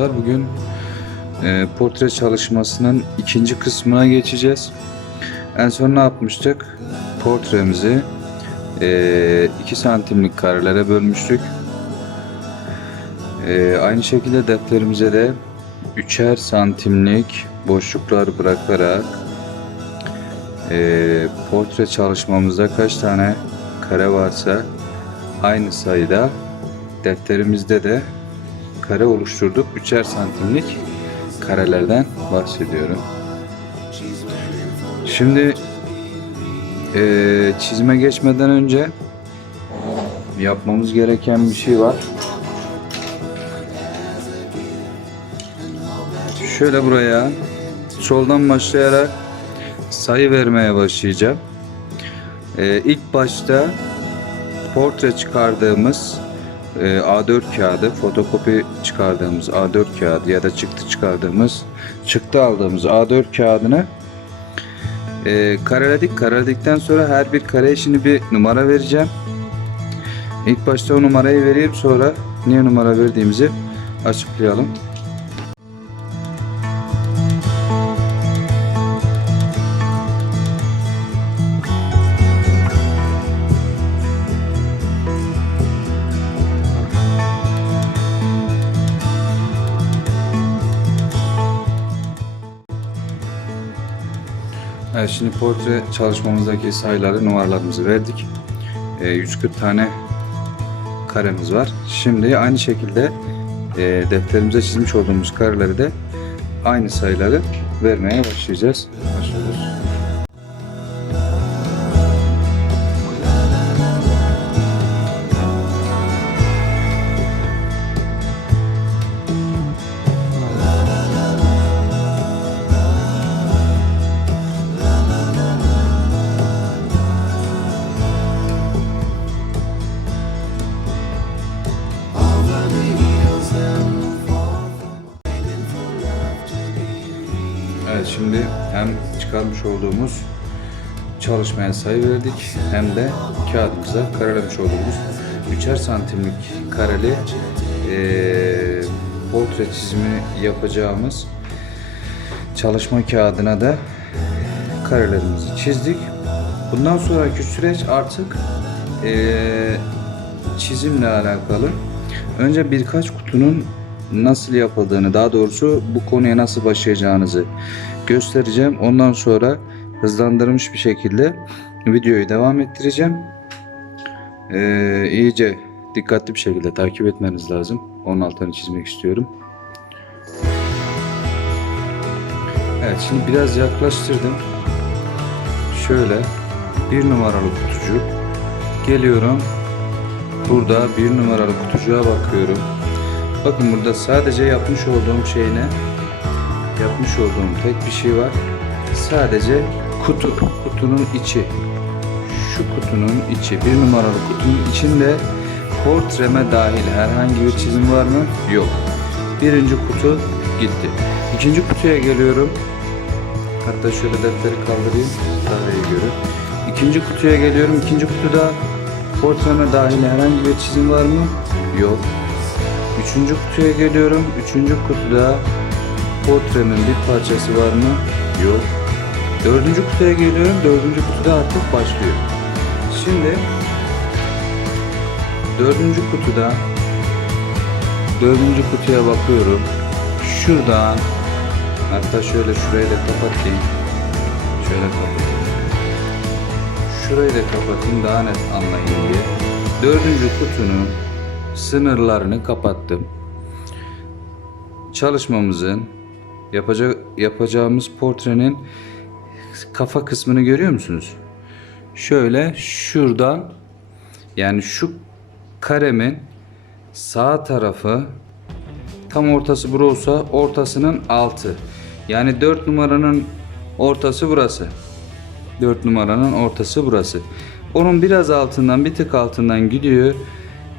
Çocuklar. Bugün e, portre çalışmasının ikinci kısmına geçeceğiz. En son ne yapmıştık? Portremizi 2 santimlik karelere bölmüştük. E, aynı şekilde defterimize de üçer santimlik boşluklar bırakarak e, portre çalışmamızda kaç tane kare varsa aynı sayıda defterimizde de kare oluşturduk. Üçer santimlik karelerden bahsediyorum. Şimdi eee, çizime geçmeden önce yapmamız gereken bir şey var. Şöyle buraya soldan başlayarak sayı vermeye başlayacağım. Eee ilk başta portre çıkardığımız e, A4 kağıdı, fotokopi çıkardığımız A4 kağıdı ya da çıktı çıkardığımız, çıktı aldığımız A4 kağıdını e, kareledik. Kareledikten sonra her bir kare için bir numara vereceğim. İlk başta o numarayı vereyim sonra niye numara verdiğimizi açıklayalım. Şimdi portre çalışmamızdaki sayıları numaralarımızı verdik. Ee, 140 tane karemiz var. Şimdi aynı şekilde e, defterimize çizmiş olduğumuz kareleri de aynı sayıları vermeye başlayacağız. Başlıyoruz. Çalışmaya sayı verdik hem de kağıdımıza karelemiş olduğumuz üçer santimlik kareli eee portre çizimi yapacağımız çalışma kağıdına da karelerimizi çizdik. Bundan sonraki süreç artık eee, çizimle alakalı. Önce birkaç kutunun nasıl yapıldığını, daha doğrusu bu konuya nasıl başlayacağınızı göstereceğim. Ondan sonra hızlandırılmış bir şekilde videoyu devam ettireceğim. Ee, iyice dikkatli bir şekilde takip etmeniz lazım. Onun altını çizmek istiyorum. Evet şimdi biraz yaklaştırdım. Şöyle bir numaralı kutucuk geliyorum. Burada bir numaralı kutucuğa bakıyorum. Bakın burada sadece yapmış olduğum şey ne? Yapmış olduğum tek bir şey var. Sadece kutu. Kutunun içi. Şu kutunun içi. Bir numaralı kutunun içinde portreme dahil herhangi bir çizim var mı? Yok. Birinci kutu gitti. İkinci kutuya geliyorum. Hatta şöyle defteri kaldırayım. İyi görün. İkinci kutuya geliyorum. İkinci kutuda portreme dahil herhangi bir çizim var mı? Yok. Üçüncü kutuya geliyorum. Üçüncü kutuda portremin bir parçası var mı? Yok. Dördüncü kutuya geliyorum. Dördüncü kutuda artık başlıyor. Şimdi dördüncü kutuda dördüncü kutuya bakıyorum. Şuradan hatta şöyle şurayı da kapatayım. Şöyle kapatayım. Şurayı da kapatayım daha net anlayın diye. Dördüncü kutunun sınırlarını kapattım. Çalışmamızın yapacak yapacağımız portrenin kafa kısmını görüyor musunuz? Şöyle şuradan yani şu karemin sağ tarafı tam ortası bura olsa ortasının altı. Yani 4 numaranın ortası burası. 4 numaranın ortası burası. Onun biraz altından bir tık altından gidiyor.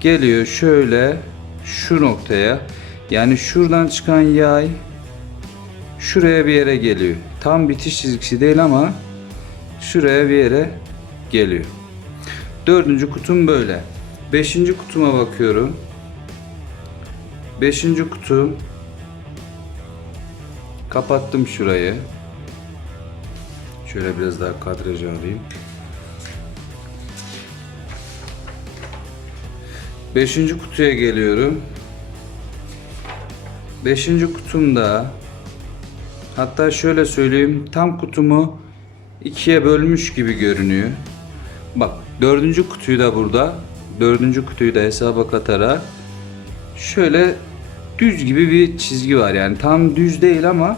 Geliyor şöyle şu noktaya. Yani şuradan çıkan yay şuraya bir yere geliyor. Tam bitiş çizgisi değil ama şuraya bir yere geliyor. Dördüncü kutum böyle. Beşinci kutuma bakıyorum. Beşinci kutu. Kapattım şurayı. Şöyle biraz daha kadrajı alayım. Beşinci kutuya geliyorum. Beşinci kutumda hatta şöyle söyleyeyim tam kutumu ikiye bölmüş gibi görünüyor. Bak dördüncü kutuyu da burada. Dördüncü kutuyu da hesaba katarak şöyle düz gibi bir çizgi var. Yani tam düz değil ama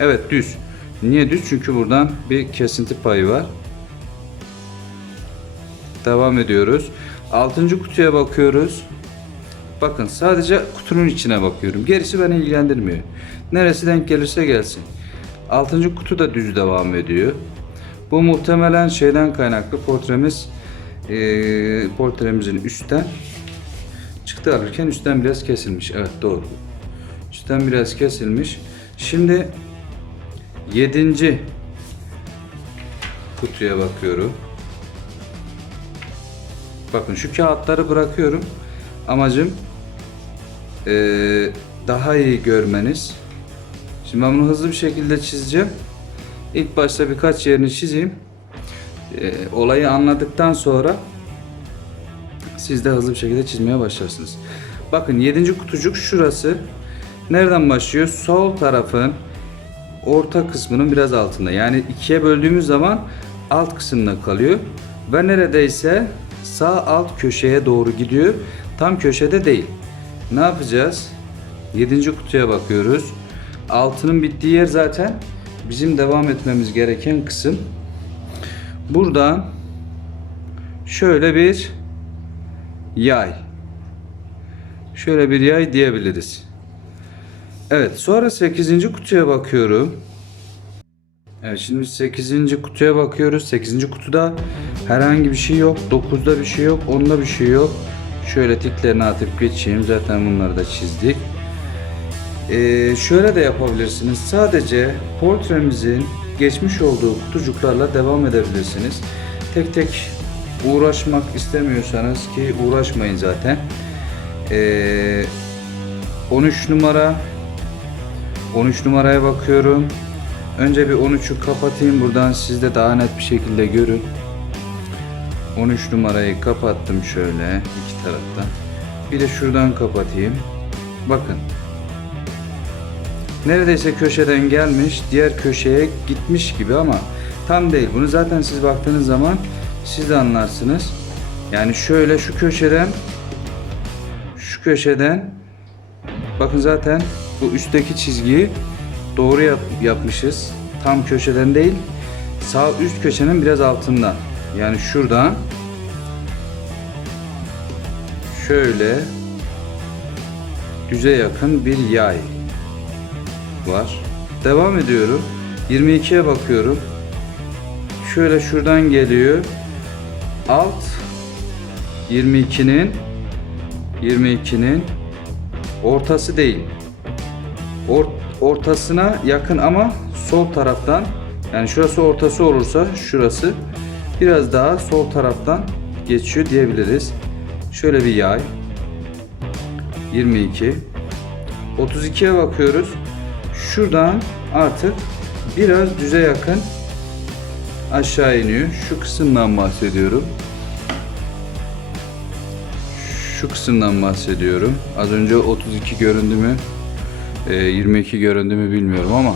evet düz. Niye düz? Çünkü buradan bir kesinti payı var. Devam ediyoruz. Altıncı kutuya bakıyoruz. Bakın sadece kutunun içine bakıyorum. Gerisi beni ilgilendirmiyor. Neresi denk gelirse gelsin. Altıncı kutu da düz devam ediyor. Bu muhtemelen şeyden kaynaklı portremiz eee, portremizin üstten çıktı alırken üstten biraz kesilmiş. Evet doğru. Üstten biraz kesilmiş. Şimdi yedinci kutuya bakıyorum. Bakın şu kağıtları bırakıyorum. Amacım eee, daha iyi görmeniz. Şimdi ben bunu hızlı bir şekilde çizeceğim. İlk başta birkaç yerini çizeyim. Eee, olayı anladıktan sonra siz de hızlı bir şekilde çizmeye başlarsınız. Bakın 7. kutucuk şurası. Nereden başlıyor? Sol tarafın orta kısmının biraz altında. Yani ikiye böldüğümüz zaman alt kısımda kalıyor. Ve neredeyse sağ alt köşeye doğru gidiyor. Tam köşede değil. Ne yapacağız? 7. kutuya bakıyoruz. Altının bittiği yer zaten bizim devam etmemiz gereken kısım. Buradan şöyle bir yay. Şöyle bir yay diyebiliriz. Evet sonra 8. kutuya bakıyorum. Evet şimdi 8. kutuya bakıyoruz. 8. kutuda herhangi bir şey yok. 9'da bir şey yok. 10'da bir şey yok. Şöyle tiklerini atıp geçeyim. Zaten bunları da çizdik. Ee, şöyle de yapabilirsiniz. Sadece portremizin geçmiş olduğu kutucuklarla devam edebilirsiniz. Tek tek uğraşmak istemiyorsanız ki uğraşmayın zaten. Ee, 13 numara 13 numaraya bakıyorum. Önce bir 13'ü kapatayım buradan siz de daha net bir şekilde görün. 13 numarayı kapattım şöyle iki taraftan. Bir de şuradan kapatayım. Bakın. Neredeyse köşeden gelmiş, diğer köşeye gitmiş gibi ama tam değil. Bunu zaten siz baktığınız zaman siz de anlarsınız. Yani şöyle şu köşeden şu köşeden bakın zaten bu üstteki çizgiyi doğru yap- yapmışız. Tam köşeden değil, sağ üst köşenin biraz altından. Yani şuradan şöyle düze yakın bir yay var. Devam ediyorum. 22'ye bakıyorum. Şöyle şuradan geliyor. Alt 22'nin 22'nin ortası değil. Or- ortasına yakın ama sol taraftan yani şurası ortası olursa şurası biraz daha sol taraftan geçiyor diyebiliriz. Şöyle bir yay. 22 32'ye bakıyoruz. Şuradan artık biraz düze yakın aşağı iniyor. Şu kısımdan bahsediyorum. Şu kısımdan bahsediyorum. Az önce 32 göründü mü? e, 22 göründü mü bilmiyorum ama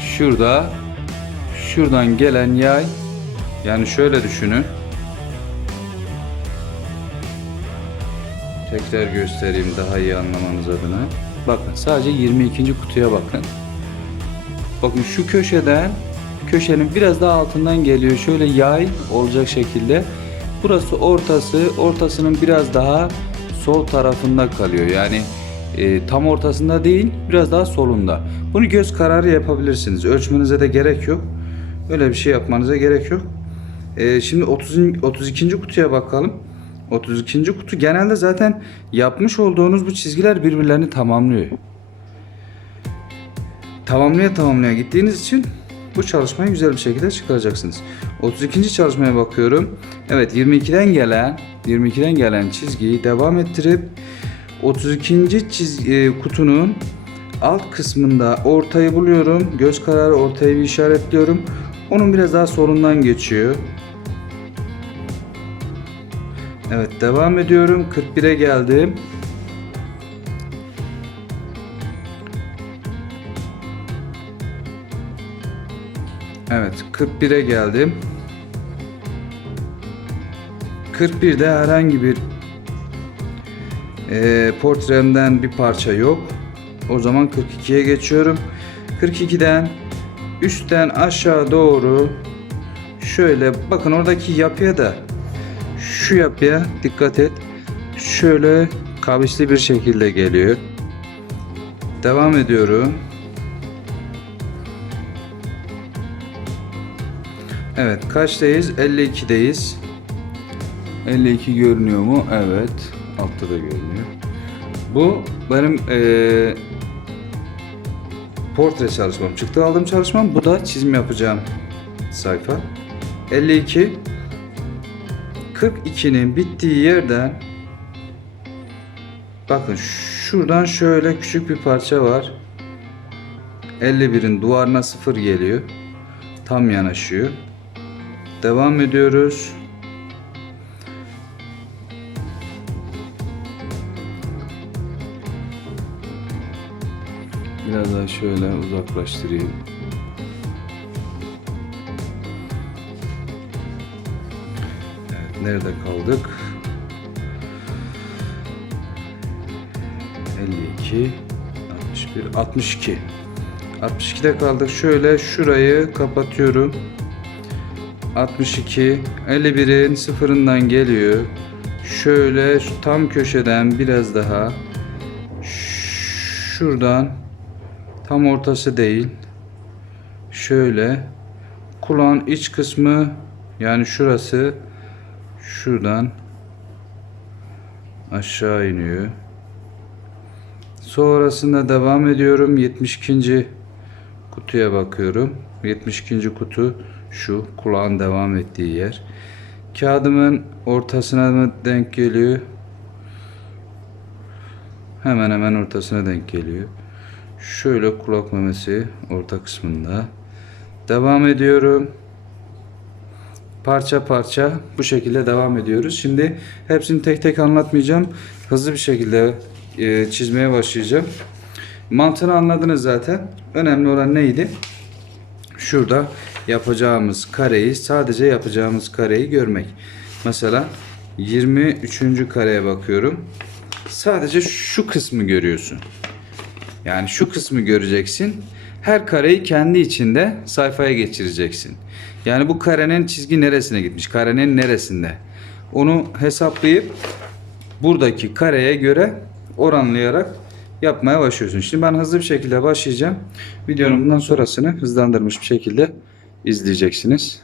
şurada şuradan gelen yay yani şöyle düşünün. Tekrar göstereyim daha iyi anlamanız adına. Bakın sadece 22. kutuya bakın. Bakın şu köşeden köşenin biraz daha altından geliyor. Şöyle yay olacak şekilde. Burası ortası. Ortasının biraz daha sol tarafında kalıyor. Yani e, tam ortasında değil, biraz daha solunda. Bunu göz kararı yapabilirsiniz. Ölçmenize de gerek yok. Öyle bir şey yapmanıza gerek yok. E, şimdi 30, 32. kutuya bakalım. 32. kutu genelde zaten yapmış olduğunuz bu çizgiler birbirlerini tamamlıyor. Tamamlaya tamamlaya gittiğiniz için bu çalışmayı güzel bir şekilde çıkaracaksınız. 32. çalışmaya bakıyorum. Evet 22'den gelen 22'den gelen çizgiyi devam ettirip 32. çizgi, kutunun alt kısmında ortayı buluyorum. Göz kararı ortayı bir işaretliyorum. Onun biraz daha solundan geçiyor. Evet devam ediyorum. 41'e geldim. Evet 41'e geldim. 41'de herhangi bir e, portremden bir parça yok. O zaman 42'ye geçiyorum. 42'den üstten aşağı doğru şöyle bakın oradaki yapıya da şu yapıya dikkat et. Şöyle kavisli bir şekilde geliyor. Devam ediyorum. Evet kaçtayız? 52'deyiz. 52 görünüyor mu? Evet. Altta da görünüyor. Bu benim eee portre çalışmam. Çıktı aldığım çalışmam. Bu da çizim yapacağım sayfa. 52 42'nin bittiği yerden bakın şuradan şöyle küçük bir parça var. 51'in duvarına sıfır geliyor. Tam yanaşıyor. Devam ediyoruz. Biraz daha şöyle uzaklaştırayım. Nerede kaldık? 52 61 62 62'de kaldık. Şöyle şurayı kapatıyorum. 62 51'in sıfırından geliyor. Şöyle tam köşeden biraz daha şuradan tam ortası değil. Şöyle kulağın iç kısmı yani şurası şuradan aşağı iniyor. Sonrasında devam ediyorum. 72. kutuya bakıyorum. 72. kutu şu kulağın devam ettiği yer. Kağıdımın ortasına mı denk geliyor? Hemen hemen ortasına denk geliyor. Şöyle kulak memesi orta kısmında. Devam ediyorum. Parça parça bu şekilde devam ediyoruz. Şimdi hepsini tek tek anlatmayacağım. Hızlı bir şekilde e, çizmeye başlayacağım. Mantığını anladınız zaten. Önemli olan neydi? Şurada yapacağımız kareyi sadece yapacağımız kareyi görmek. Mesela 23. kareye bakıyorum. Sadece şu kısmı görüyorsun. Yani şu kısmı göreceksin. Her kareyi kendi içinde sayfaya geçireceksin. Yani bu karenin çizgi neresine gitmiş? Karenin neresinde? Onu hesaplayıp buradaki kareye göre oranlayarak yapmaya başlıyorsun. Şimdi ben hızlı bir şekilde başlayacağım. Videonun bundan sonrasını hızlandırmış bir şekilde izleyeceksiniz.